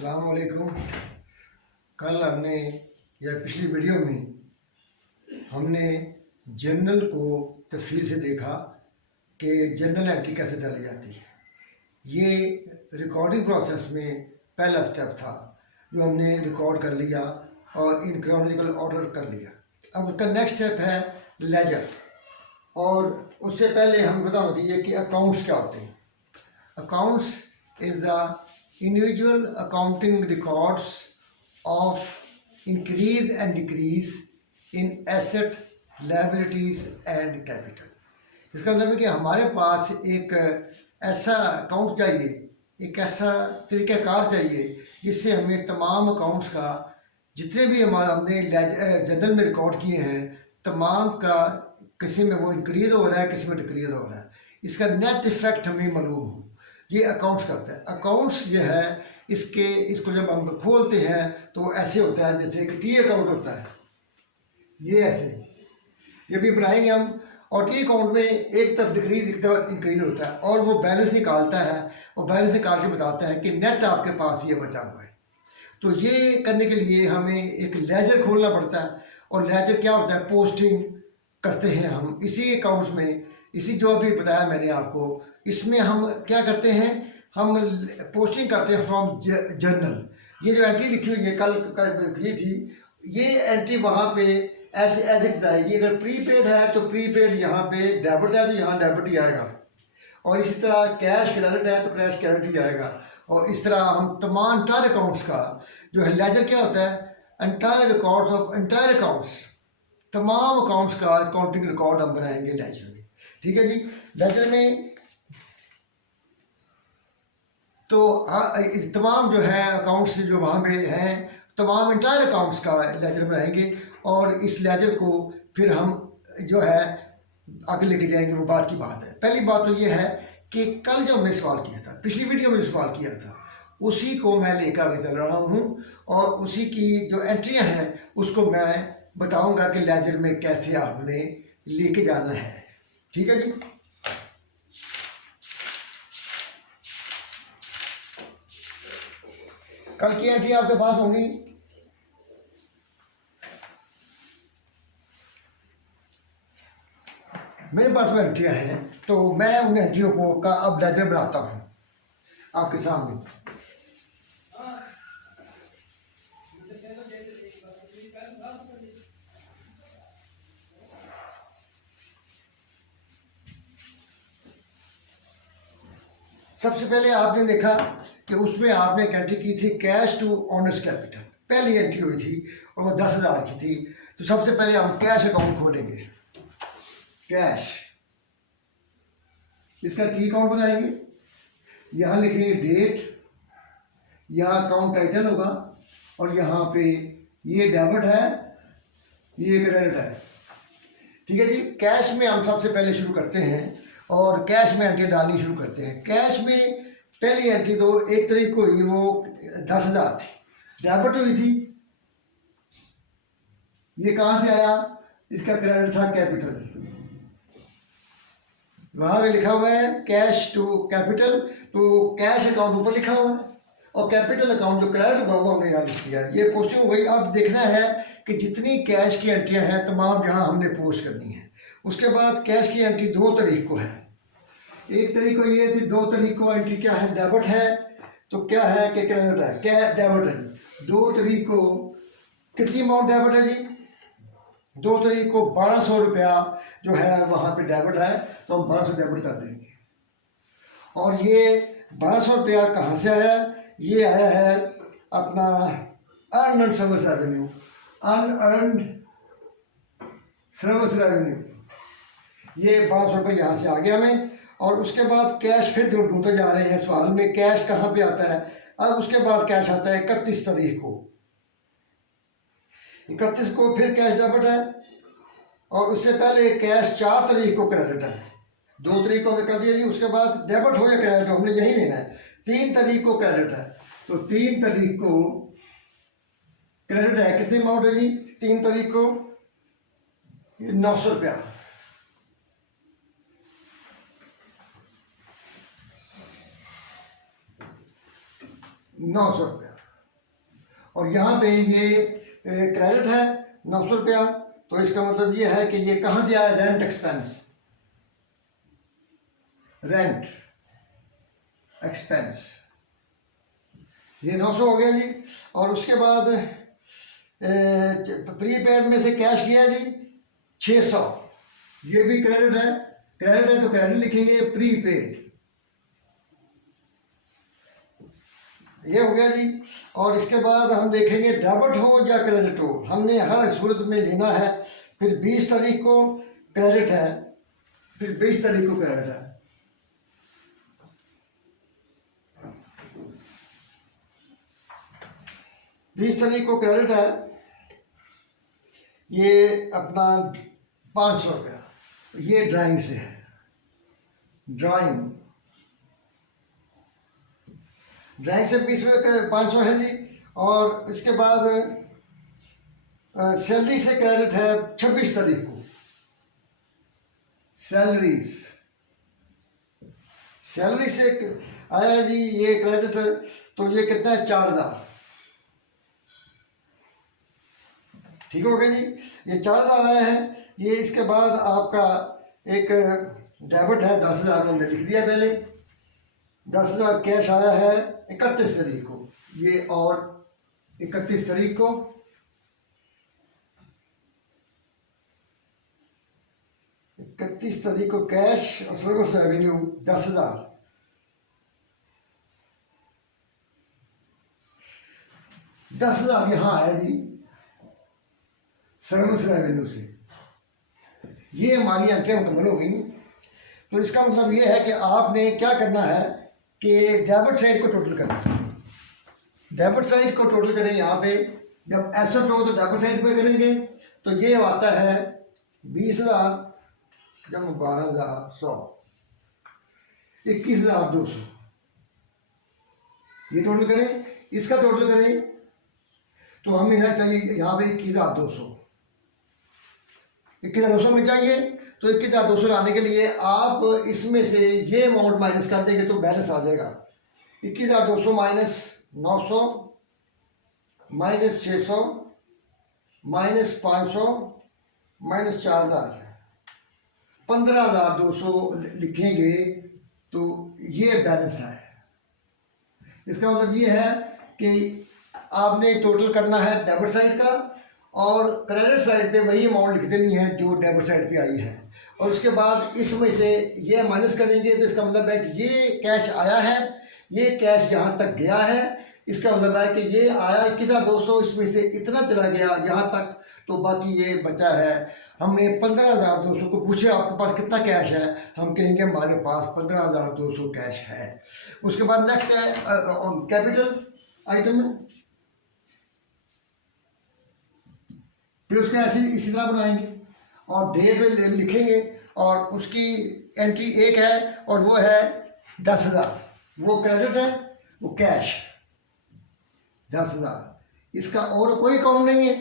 अस्सलाम वालेकुम। कल हमने या पिछली वीडियो में हमने जर्नल को तफसील से देखा कि जर्नल एंट्री कैसे डाली जाती है। ये रिकॉर्डिंग प्रोसेस में पहला स्टेप था जो हमने रिकॉर्ड कर लिया और इन क्रोनोलॉजिकल ऑर्डर कर लिया। अब उसका नेक्स्ट स्टेप है लेजर, और उससे पहले हम बताना चाहिए कि अकाउंट्स क्या होते हैं। Accounts is the individual accounting records of increase and decrease in asset, liabilities and capital। इसका मतलब है कि हमारे पास एक ऐसा अकाउंट चाहिए, एक ऐसा तरीक़ाकार चाहिए जिससे हमें तमाम अकाउंट्स का जितने भी हमने जनरल में रिकॉर्ड किए हैं तमाम का किसी में वो इंक्रीज़ हो रहा है, किसी में डिक्रीज़ हो रहा है, इसका नेट इफ़ेक्ट हमें मालूम हो। ये अकाउंट्स करता है। अकाउंट्स जो है इसको जब हम खोलते हैं तो ऐसे होता है जैसे एक टी अकाउंट होता है, ये ऐसे ये भी बनाएंगे हम। और टी अकाउंट में एक तरफ डिक्रीज एक तरफ इंक्रीज होता है और वो बैलेंस निकालता है और बैलेंस निकाल के बताता है कि नेट आपके पास ये बचा हुआ है। तो ये करने के लिए हमें एक लेजर खोलना पड़ता है, और लेजर क्या होता है, पोस्टिंग करते हैं हम इसी अकाउंट्स में। इसी जो अभी बताया मैंने आपको, इसमें हम क्या करते हैं, हम पोस्टिंग करते हैं फ्रॉम जर्नल। ये जो एंट्री लिखी हुई है कल ये थी, ये एंट्री वहाँ पे ऐसे एज इट आएगी। अगर प्रीपेड है तो प्रीपेड यहाँ पे डेबिट है तो यहाँ डेबिट ही आएगा, और इसी तरह कैश क्रेडिट है तो कैश क्रेडिट ही आएगा। और इस तरह हम तमाम एंटायर अकाउंट्स का जो है लेजर क्या होता है, entire records of entire accounts, तमाम अकाउंट्स का अकाउंटिंग रिकॉर्ड हम बनाएंगे लेजर में। ठीक है जी। लेजर में तो तमाम जो है अकाउंट्स जो वहाँ पे हैं तमाम एंटायर अकाउंट्स का लेजर बनाएंगे, और इस लेजर को फिर हम जो है आगे लेके जाएंगे। वो बात की बात है। पहली बात तो ये है कि कल जो हमने सवाल किया था, पिछली वीडियो में सवाल किया था, उसी को मैं लेकर आगे चल रहा हूँ, और उसी की जो एंट्रियाँ हैं उसको मैं बताऊँगा कि लेजर में कैसे आपने लेके जाना है। ठीक है जी। कल की एंट्री आपके पास होंगी। मेरे पास वो एंट्रियाँ हैं, तो मैं उन एंट्रियों को का अब लेजर बनाता हूँ आपके सामने। सबसे पहले आपने देखा कि उसमें आपने एक एंट्री की थी कैश टू ऑनर्स कैपिटल, पहली एंट्री हुई थी और वो 10,000 की थी। तो सबसे पहले हम कैश अकाउंट खोलेंगे, कैश, इसका की अकाउंट बनाएंगे। यहाँ लिखेंगे डेट, यहाँ अकाउंट टाइटल होगा, और यहाँ पे ये डेबिट है, ये क्रेडिट है। ठीक है जी। कैश में हम सबसे पहले शुरू करते हैं और कैश में एंट्री डालनी शुरू करते हैं। कैश में पहली एंट्री तो 1 तारीख को हुई, वो 10,000 थी, डेबिट हुई थी। ये कहाँ से आया, इसका क्रेडिट था कैपिटल, वहाँ पे लिखा हुआ है कैश टू कैपिटल, तो कैश अकाउंट ऊपर लिखा हुआ है और कैपिटल अकाउंट जो क्रेडिट हुआ वो हमने यहाँ लिख दिया। ये पोस्टिंग हो गई। अब देखना है कि जितनी कैश की एंट्रियाँ हैं तमाम जहाँ हमने पोस्ट करनी है। उसके बाद कैश की एंट्री 2 तारीख को है, 1 तारीख को ये थी, 2 तारीख को एंट्री क्या है, डेबिट है, तो क्या है कि क्रेडिट है, क्या है, डेबिट है जी। 2 तारीख को कितनी अमाउंट डेबिट है जी, 2 तारीख को 1200 रुपया जो है वहाँ पे डेबिट है, तो हम 1200 डेबिट कर देंगे। और ये 1200 रुपया कहाँ से आया, ये आया है अपना earn and service revenue, unearned service revenue, ये 1200 रुपये यहाँ से आ गया हमें। और उसके बाद कैश फिर जो ढूंढते जा रहे हैं सवाल में, कैश कहाँ पे आता है। अब उसके बाद कैश आता है 31 तारीख को, 31 को फिर कैश डेबिट है, और उससे पहले कैश 4 तारीख को क्रेडिट है, 2 तारीख को हमने कर दिया जी। उसके बाद डेबिट हो या क्रेडिट हो हमने यही लेना है। 3 तारीख को क्रेडिट है, तो 3 तारीख को क्रेडिट है, कितनी अमाउंट है जी, 3 तारीख को 900 रुपया, 900 रुपया। और यहाँ पे ये क्रेडिट है 900 रुपया। तो इसका मतलब ये है कि ये कहाँ से आया, रेंट एक्सपेंस, रेंट एक्सपेंस, ये 900 हो गया जी। और उसके बाद प्रीपेड में से कैश गया जी 600, ये भी क्रेडिट है, क्रेडिट है तो क्रेडिट लिखेंगे, प्रीपेड, ये हो गया जी। और इसके बाद हम देखेंगे डेबिट हो या क्रेडिट हो, हमने हर सूरत में लेना है। फिर 20 तारीख को क्रेडिट है, फिर 20 तारीख को क्रेडिट है। बीस तारीख को क्रेडिट है, ये अपना 500 रुपया, ये ड्राइंग से है, ड्राइंग से 20 रुपये 500 है जी। और इसके बाद सैलरी से क्रेडिट है 26 तारीख को, सैलरी से आया जी ये क्रेडिट, तो ये कितना है 4000, ठीक हो गया जी। ये 4000 आया है ये। इसके बाद आपका एक डेबिट है 10,000, हमने लिख दिया पहले, 10,000 कैश आया है 31 तारीख को, ये और 31 तारीख को 31 तारीख को कैश और सर्विस रेवेन्यू 10,000, 10,000 यहाँ आया जी सर्विस रेवेन्यू से। ये हमारी एंट्रियाँ मुकम्मल हो गई। तो इसका मतलब ये है कि आपने क्या करना है कि डेबिट साइड को टोटल करना है, डेबिट साइड को टोटल करें। यहाँ पे जब एसेट हो तो डेबिट साइड पे करेंगे, तो ये आता है 20,000 जब 12,100, 21,200, ये टोटल करें। इसका टोटल करें तो हमें है चाहिए यहाँ पे 21,200, 21,200 में चाहिए। तो 21,200 लाने के लिए आप इसमें से ये अमाउंट माइनस कर देंगे तो बैलेंस आ जाएगा 21,200 माइनस 900 माइनस 600 माइनस 500 माइनस 4,000, 15,200 लिखेंगे तो ये बैलेंस है। इसका मतलब ये है कि आपने टोटल करना है डेबिट साइड का, और क्रेडिट साइड पे वही अमाउंट लिख देनी है जो डेबिट साइड पे आई है। और उसके बाद इसमें से ये माइनस करेंगे तो इसका मतलब है कि ये कैश आया है, ये कैश यहाँ तक गया है। इसका मतलब है कि ये आया 21,200, इसमें से इतना चला गया यहाँ तक, तो बाकी ये बचा है। हमने 15,200 को पूछे आपके पास कितना कैश है, हम कहेंगे हमारे पास 15,200 कैश है। उसके बाद नेक्स्ट है कैपिटल आइटम, फिर उसको ऐसे इसी तरह बनाएंगे और डेट लिखेंगे, और उसकी एंट्री एक है और वो है 10,000, वो क्रेडिट है, वो कैश 10,000। इसका और कोई अकाउंट नहीं है,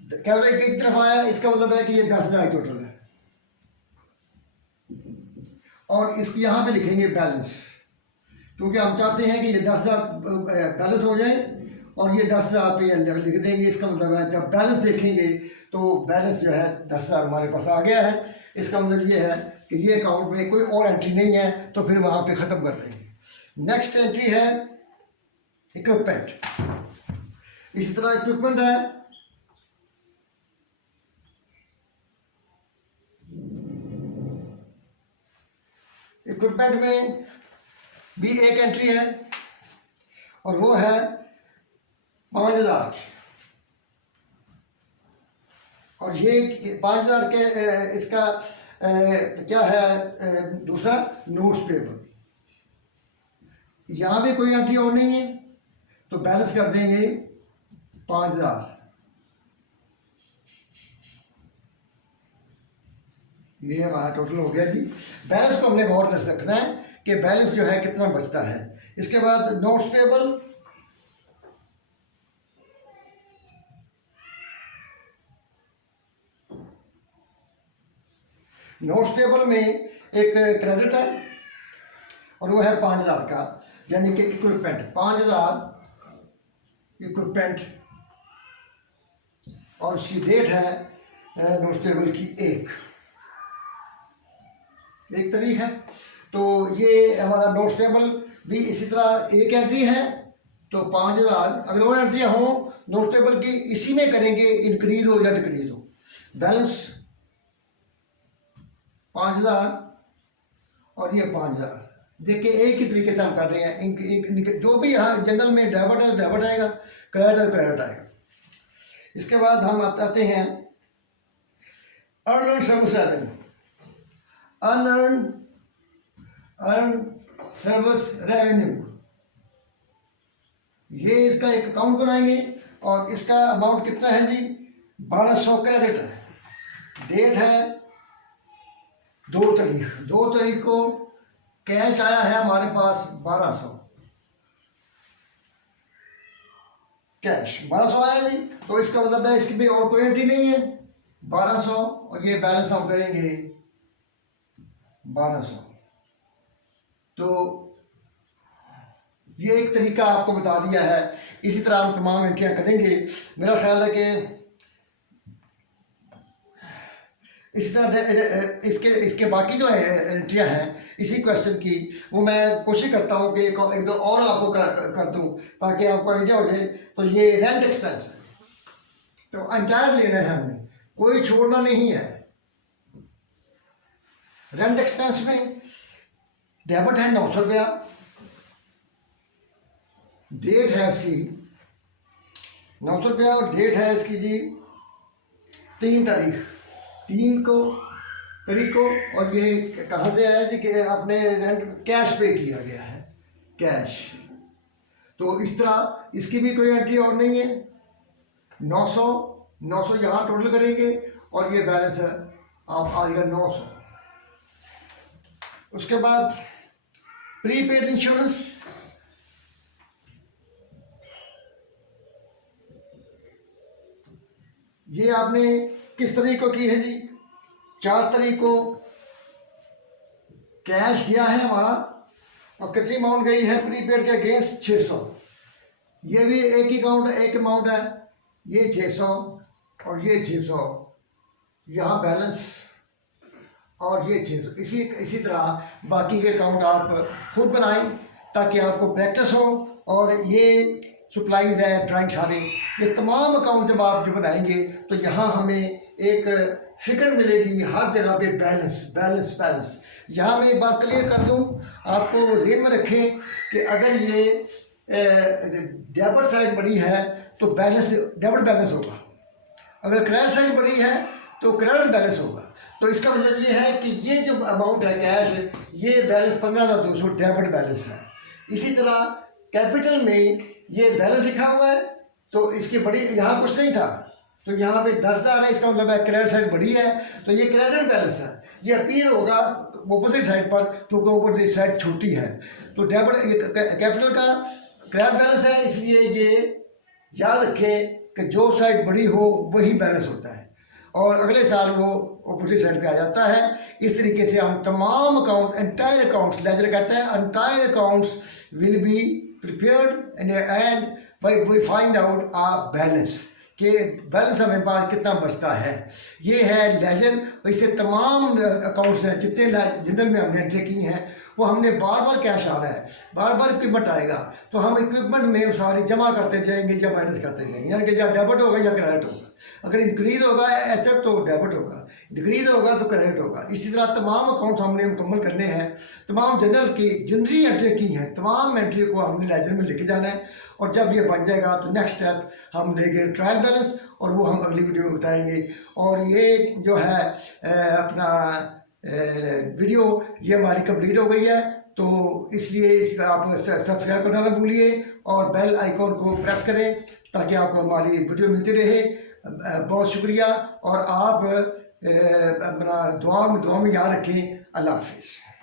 केवल एक तरफ आया, इसका मतलब है कि ये 10,000 टोटल है। और इसकी यहाँ पे लिखेंगे बैलेंस, क्योंकि हम चाहते हैं कि ये 10,000 बैलेंस हो जाए, और ये 10,000 पे लिख देंगे। इसका मतलब है जब बैलेंस देखेंगे तो बैलेंस जो है 10,000 हमारे पास आ गया है। इसका मतलब ये है कि ये अकाउंट में कोई और एंट्री नहीं है, तो फिर वहाँ पे ख़त्म कर देंगे। नेक्स्ट एंट्री है इक्विपमेंट। इसी तरह इक्विपमेंट है, इक्विपमेंट में भी एक एंट्री है और वो है 5,000, और ये 5,000 के इसका क्या है दूसरा नोट्स पेबल। यहाँ भी कोई एंट्री और नहीं है, तो बैलेंस कर देंगे 5,000। ये हमारा टोटल हो गया जी। बैलेंस को हमने गौर से रखना है कि बैलेंस जो है कितना बचता है। इसके बाद नोट्स पेबल, नोट्स पेबल में एक क्रेडिट है और वो है 5,000 का, यानी कि इक्विपमेंट 5,000 इक्विपमेंट, और उसकी डेट है नोट्स पेबल की एक तारीख है। तो ये हमारा नोट्स पेबल भी इसी तरह एक एंट्री है, तो 5000। अगर और एंट्रियाँ हों नोट्स पेबल की, इसी में करेंगे, इंक्रीज हो या डिक्रीज हो। बैलेंस 5000 और ये 5000। देखिए एक ही तरीके से हम कर रहे हैं। जो भी यहाँ जनरल में डेबिट है डेबिट आएगा, क्रेडिट है क्रेडिट आएगा। इसके बाद हम आते हैं earn service revenue. Earn service revenue, ये इसका एक अकाउंट बनाएंगे और इसका अमाउंट कितना है जी? 1200 क्रेडिट है। डेट है 2 तारीख। 2 तारीख को कैश आया है हमारे पास 1200, कैश 1200 आया जी। तो इसका मतलब है इसकी भी और कोई एंट्री नहीं है। 1200 और ये बैलेंस हम करेंगे 1200। तो ये एक तरीका आपको बता दिया है। इसी तरह हम तमाम एंट्रियां करेंगे। मेरा ख्याल है कि इसी तरह इसके बाकी जो एंट्रियां हैं इसी क्वेश्चन की, वो मैं कोशिश करता हूँ कि एक दो और आपको कर दूँ ताकि आपको आइडिया हो जाए। तो ये रेंट एक्सपेंस है, तो एंटायर लेना है हमने, कोई छोड़ना नहीं है। रेंट एक्सपेंस में डेबिट है 900 रुपया। डेट है इसकी 900 रुपया और डेट है इसकी जी 3 तारीख, 3 तारीख को। और ये कहाँ से आया जी? कि आपने रेंट कैश पे किया गया है, कैश। तो इस तरह इसकी भी कोई एंट्री और नहीं है। 900 यहाँ टोटल करेंगे और ये बैलेंस है आप आएगा 900। उसके बाद प्रीपेड इंश्योरेंस, ये आपने किस तारीख को की है जी? 4 तारीख को कैश गया है हमारा और कितनी अमाउंट गई है प्रीपेड के अगेंस्ट? 600। ये भी एक ही अकाउंट एक अमाउंट है, ये 600 और ये 600, यहाँ बैलेंस और ये 600। इसी तरह बाकी के अकाउंट आप खुद बनाएं ताकि आपको प्रैक्टिस हो। और ये सप्लाईज है, ड्राइंग, सारे ये तमाम अकाउंट जब आप बनाएंगे तो यहाँ हमें एक फिक्र मिलेगी हर जगह पे, बैलेंस बैलेंस बैलेंस। यहाँ मैं एक बात क्लियर कर दूँ आपको, वो ज़हन में रखें कि अगर ये डेबिट साइड बड़ी है तो बैलेंस डेबिट बैलेंस होगा, अगर क्रेडिट साइड बड़ी है तो क्रेडिट बैलेंस होगा। तो इसका मतलब ये है कि ये जो अमाउंट है कैश, ये बैलेंस 15,200 डेबिट बैलेंस है। इसी तरह कैपिटल में ये बैलेंस लिखा हुआ है, तो इसकी बड़ी यहाँ कुछ नहीं था, तो यहाँ पे 10,000 है, इसका मतलब है क्रेडिट साइड बड़ी है, तो ये क्रेडिट बैलेंस है। ये अपीयर होगा अपोजिट साइड पर क्योंकि अपोजिट साइड छोटी है। तो डेबिट कैपिटल का क्रेडिट बैलेंस है, इसलिए ये याद रखें कि जो साइड बड़ी हो वही बैलेंस होता है और अगले साल वो अपोजिट साइड पे आ जाता है। इस तरीके से हम तमाम अकाउंट, एंटायर अकाउंट्स, लेजर कहते हैं, entire accounts will be prepared and we find out a balance, कि बैलेंस हमें पास कितना बचता है। ये है लेजर। इससे तमाम अकाउंट्स हैं जितने जनरल में हमने एंट्री की हैं, वो हमने बार बार कैश आ रहा है, बार बार इक्विपमेंट आएगा, तो हम इक्विपमेंट में सारी जमा करते जाएंगे या माइनस करते जाएंगे, यानी कि या डेबिट होगा या क्रेडिट होगा। अगर इंक्रीज होगा एसेट तो डेबिट होगा, डिक्रीज होगा तो क्रेडिट होगा। इसी तरह तमाम अकाउंट्स हमने मुकम्मल करने हैं। तमाम जनरल की जितनी एंट्री की हैं तमाम एंट्री को हमने लेजर में लेके जाना है। और जब ये बन जाएगा तो नेक्स्ट स्टेप हम लेंगे ट्रायल बैलेंस, और वो हम अगली वीडियो में बताएंगे। और ये जो है अपना वीडियो ये हमारी कंप्लीट हो गई है, तो इसलिए इस आप सब्सक्राइब करना ना भूलिए और बेल आइकॉन को प्रेस करें ताकि आपको हमारी वीडियो मिलती रहे। बहुत शुक्रिया, और आप अपना दुआ में याद रखें। अल्लाह हाफिज़।